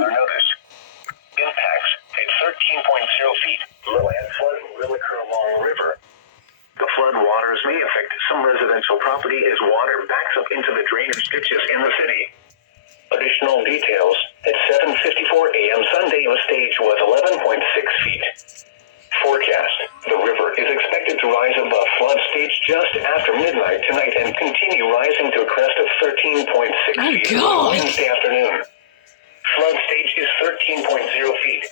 weather notice. Impacts at 13.0 feet. Low and flooding will occur along the river. The flood waters may affect some residential property as water backs up into the drainage ditches in the city. Additional details, at 7:54 a.m. Sunday, the stage was 11.6 feet. Forecast, the river is expected to rise above flood stage just after midnight tonight and continue rising to a crest of 13.6 feet God. Wednesday afternoon. Flood stage is 13.0 feet.